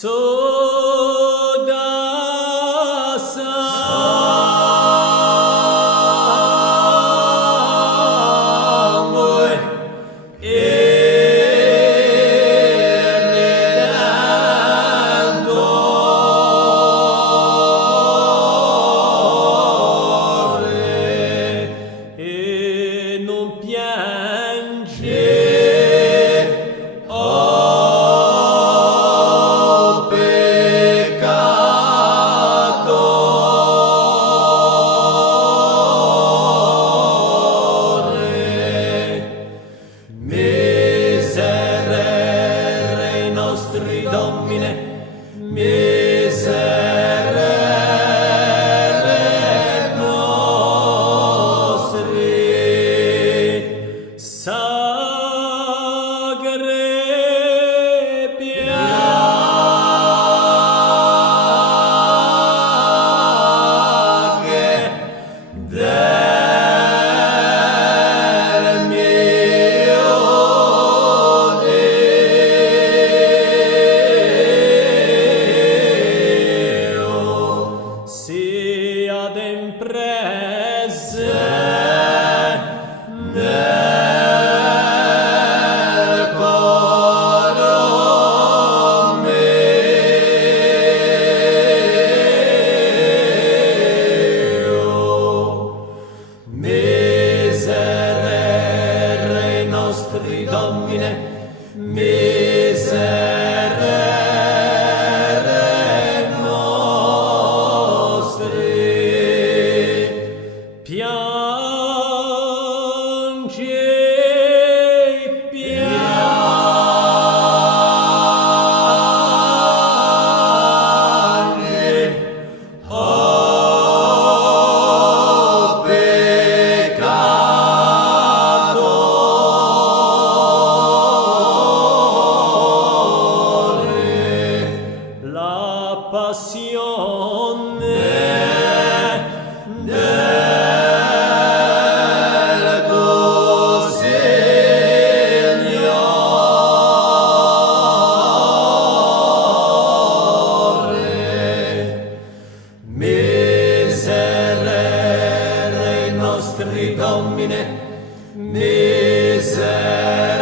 Soda sangue Redentore e non piange. Miserere nostri Domine, miserere nostri, sagre piaghe del mio sia d'imprese nel coro mio. Miserere nostri Domine, miserere nostri, piange, piange, oh peccatore, la passione del tuo Signore. Miserere nostri Domine, miserere